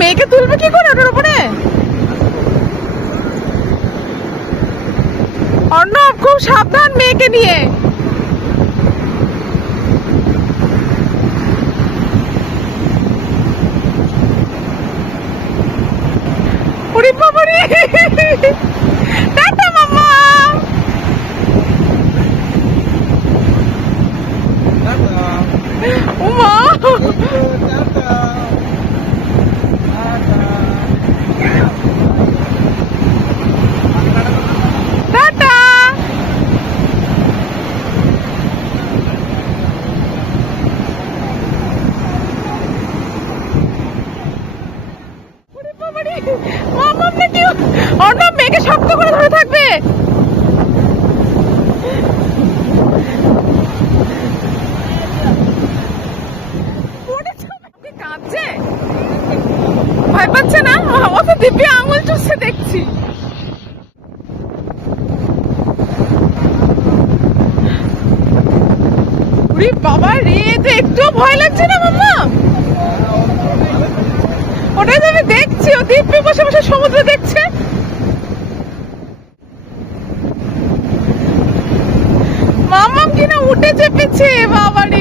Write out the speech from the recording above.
মেয়েকে তুলবে কি করে ওটার উপরে? অর্ণব খুব সাবধান মেয়েকে নিয়ে। ওরে বাবারে, টাটা মাম্মা। ওমা, টাটা। ওরে বাবারে, মাম্মাম নাকি? অর্ণব মেয়েকে শক্ত করে ধরে থাকবে। কাঁদছে, ভয় পাচ্ছে না? ও তো দিব্যি আঙুল চুষছে দেখছি। ওরে বাবা রে, তো একটু ভয় লাগছে না মাম্মা? ওটাই তো আমি দেখছি, ও দিব্যি বসে বসে সমুদ্র দেখছে। মাম্মাম কিনা উঠে চেপেছে, বাবা রে।